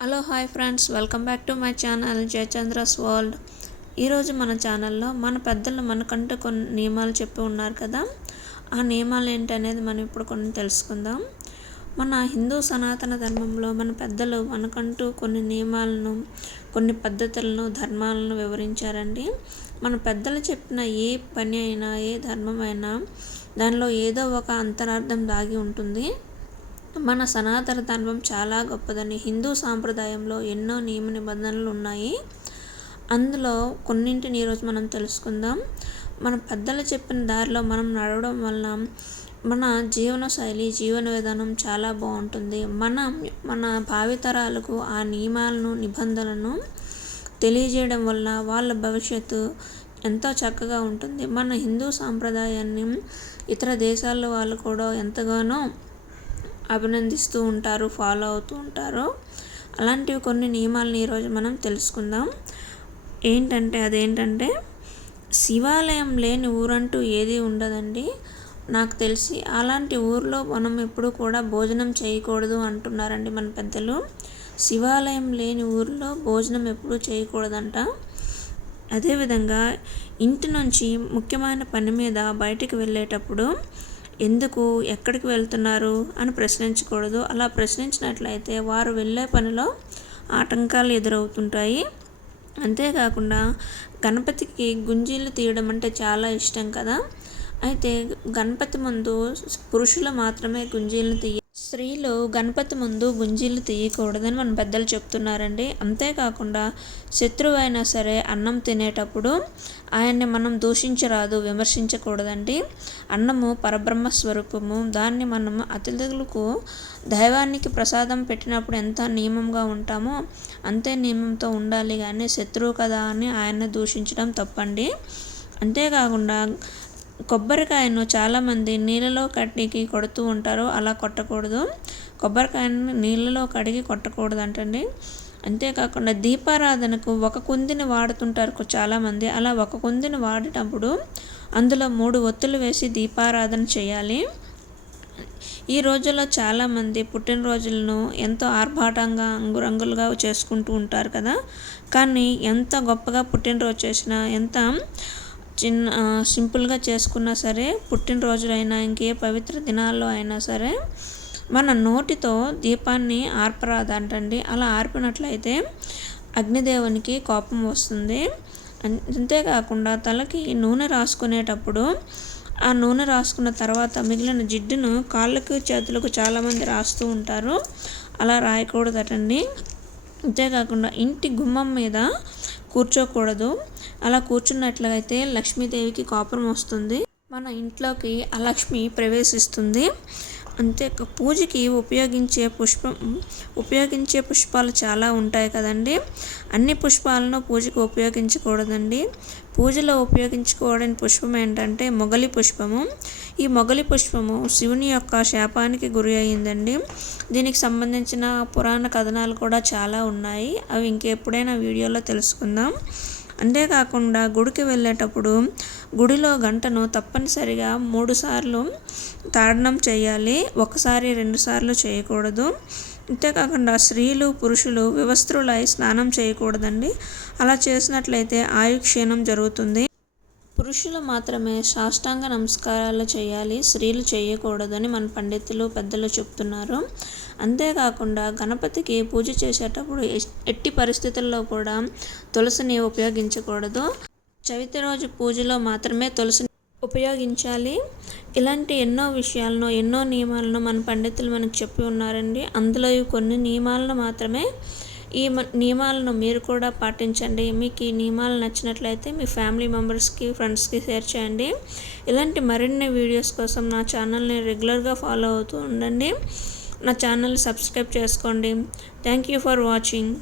Hello hi friends welcome back to my channel Jayachandra's world. ఈరోజు మన ఛానల్లో మన పెద్దలు మనకంటూ కొన్ని నియమాలు చెప్పి ఉన్నారు కదా. ఆ నియమాలు ఏంటనేది మనం ఇప్పుడు కొన్ని తెలుసుకుందాం. మన హిందూ సనాతన ధర్మంలో మన పెద్దలు మనకంటూ కొన్ని నియమాలను కొన్ని పద్ధతులను ధర్మాలను వివరించారండి. మన పెద్దలు చెప్పిన ఏ పని అయినా ఏ ధర్మమైనా దానిలో ఏదో ఒక అంతరార్థం దాగి ఉంటుంది. మన సనాతన ధర్మం చాలా గొప్పదని హిందూ సాంప్రదాయంలో ఎన్నో నియమ నిబంధనలు ఉన్నాయి. అందులో కొన్నింటిని ఈరోజు మనం తెలుసుకుందాం. మన పెద్దలు చెప్పిన దారిలో మనం నడవడం వల్ల మన జీవన శైలి జీవన విధానం చాలా బాగుంటుంది. మన మన భావితరాలకు ఆ నియమాలను నిబంధనలను తెలియజేయడం వల్ల వాళ్ళ భవిష్యత్తు ఎంతో చక్కగా ఉంటుంది. మన హిందూ సాంప్రదాయాన్ని ఇతర దేశాల వాళ్ళు కూడా ఎంతగానో అభినందిస్తూ ఉంటారు ఫాలో అవుతూ ఉంటారు. అలాంటివి కొన్ని నియమాలను ఈరోజు మనం తెలుసుకుందాం. ఏంటంటే అదేంటంటే శివాలయం లేని ఊరంటూ ఏది ఉండదండి. నాకు తెలిసి అలాంటి ఊర్లో మనం ఎప్పుడు కూడా భోజనం చేయకూడదు అంటున్నారండి మన పెద్దలు. శివాలయం లేని ఊరిలో భోజనం ఎప్పుడూ చేయకూడదంట. అదేవిధంగా ఇంటి నుంచి ముఖ్యమైన పని మీద బయటికి వెళ్ళేటప్పుడు ఎందుకు ఎక్కడికి వెళ్తున్నారు అని ప్రశ్నించకూడదు. అలా ప్రశ్నించినట్లయితే వారు వెళ్ళే పనిలో ఆటంకాలు ఎదురవుతుంటాయి. అంతేకాకుండా గణపతికి గుంజీలు తీయడం అంటే చాలా ఇష్టం కదా. అయితే గణపతి ముందు పురుషులు మాత్రమే గుంజీలను తీయ స్త్రీలు గణపతి ముందు గుంజీలు తీయకూడదని మన పెద్దలు చెప్తున్నారండి. అంతేకాకుండా శత్రువు అయినా సరే అన్నం తినేటప్పుడు ఆయన్ని మనం దూషించరాదు విమర్శించకూడదండి. అన్నము పరబ్రహ్మ స్వరూపము. దాన్ని మనం అతిథులకు దైవానికి ప్రసాదం పెట్టినప్పుడు ఎంత నియమంగా ఉంటామో అంతే నియమంతో ఉండాలి. కానీ శత్రువు కదా అని ఆయన్ని దూషించడం తప్పండి. అంతేకాకుండా కొబ్బరికాయను చాలామంది నీళ్ళలో కడిగి కొడుతూ ఉంటారు. అలా కొట్టకూడదు. కొబ్బరికాయను నీళ్ళలో కడిగి కొట్టకూడదు అంటండి అంతేకాకుండా దీపారాధనకు ఒక కుందిని వాడుతుంటారు చాలామంది. అలా ఒక కుందిని వాడేటప్పుడు అందులో మూడు ఒత్తులు వేసి దీపారాధన చేయాలి. ఈ రోజుల్లో చాలామంది పుట్టినరోజులను ఎంతో ఆర్భాటంగా అంగురంగులుగా చేసుకుంటూ ఉంటారు కదా. కానీ ఎంత గొప్పగా పుట్టినరోజు చేసినా ఎంత చిన్న సింపుల్గా చేసుకున్నా సరే పుట్టినరోజులైనా ఇంకే పవిత్ర దినాల్లో అయినా సరే మన నోటితో దీపాన్ని ఆర్పరాదంటండి. అలా ఆర్పినట్లయితే అగ్నిదేవునికి కోపం వస్తుంది. అంతేకాకుండా తలకి నూనె రాసుకునేటప్పుడు ఆ నూనె రాసుకున్న తర్వాత మిగిలిన జిడ్డును కాళ్ళకు చేతులకు చాలామంది రాస్తూ ఉంటారు. అలా రాయకూడదటండి. అంతేకాకుండా ఇంటి గుమ్మం మీద కూర్చోకూడదు. అలా కూర్చున్నట్లయితే లక్ష్మీదేవికి కోపం వస్తుంది. మన ఇంట్లోకి అలక్ష్మి ప్రవేశిస్తుంది. అంతే పూజకి ఉపయోగించే పుష్పం ఉపయోగించే పుష్పాలు చాలా ఉంటాయి కదండి. అన్ని పుష్పాలను పూజకు ఉపయోగించకూడదండి. పూజలో ఉపయోగించుకోవడానికి పుష్పం ఏంటంటే మొగలి పుష్పము. ఈ మొగలి పుష్పము శివుని యొక్క శాపానికి గురి అయిందండి దీనికి సంబంధించిన పురాణ కథనాలు కూడా చాలా ఉన్నాయి. అవి ఇంకెప్పుడైనా వీడియోలో తెలుసుకుందాం. అంతేకాకుండా గుడికి వెళ్ళేటప్పుడు గుడిలో గంటను తప్పనిసరిగా మూడుసార్లు తాడనం చేయాలి ఒకసారి రెండుసార్లు చేయకూడదు. అంతేకాకుండా స్త్రీలు పురుషులు వివస్త్రులై స్నానం చేయకూడదండి. అలా చేసినట్లయితే ఆయు క్షీణం జరుగుతుంది. పురుషులు మాత్రమే సాష్టాంగ నమస్కారాలు చేయాలి స్త్రీలు చేయకూడదని మన పండితులు పెద్దలు చెప్తున్నారు. అంతేకాకుండా గణపతికి పూజ చేసేటప్పుడు ఎట్టి పరిస్థితుల్లో కూడా తులసిని ఉపయోగించకూడదు. చవితి రోజు పూజలో మాత్రమే తులసిని ఉపయోగించాలి. ఇలాంటి ఎన్నో విషయాలను ఎన్నో నియమాలను మన పండితులు మనకు చెప్పి ఉన్నారండి. అందులో కొన్ని నియమాలను మాత్రమే ఈ నియమాలను మీరు కూడా పాటించండి. మీకు ఈ నియమాలు నచ్చినట్లయితే మీ ఫ్యామిలీ మెంబర్స్కి ఫ్రెండ్స్కి షేర్ చేయండి. ఇలాంటి మరిన్ని వీడియోస్ కోసం నా ఛానల్ని రెగ్యులర్గా ఫాలో అవుతూ ఉండండి. నా ఛానల్ సబ్స్క్రైబ్ చేసుకోండి. Thank you for watching.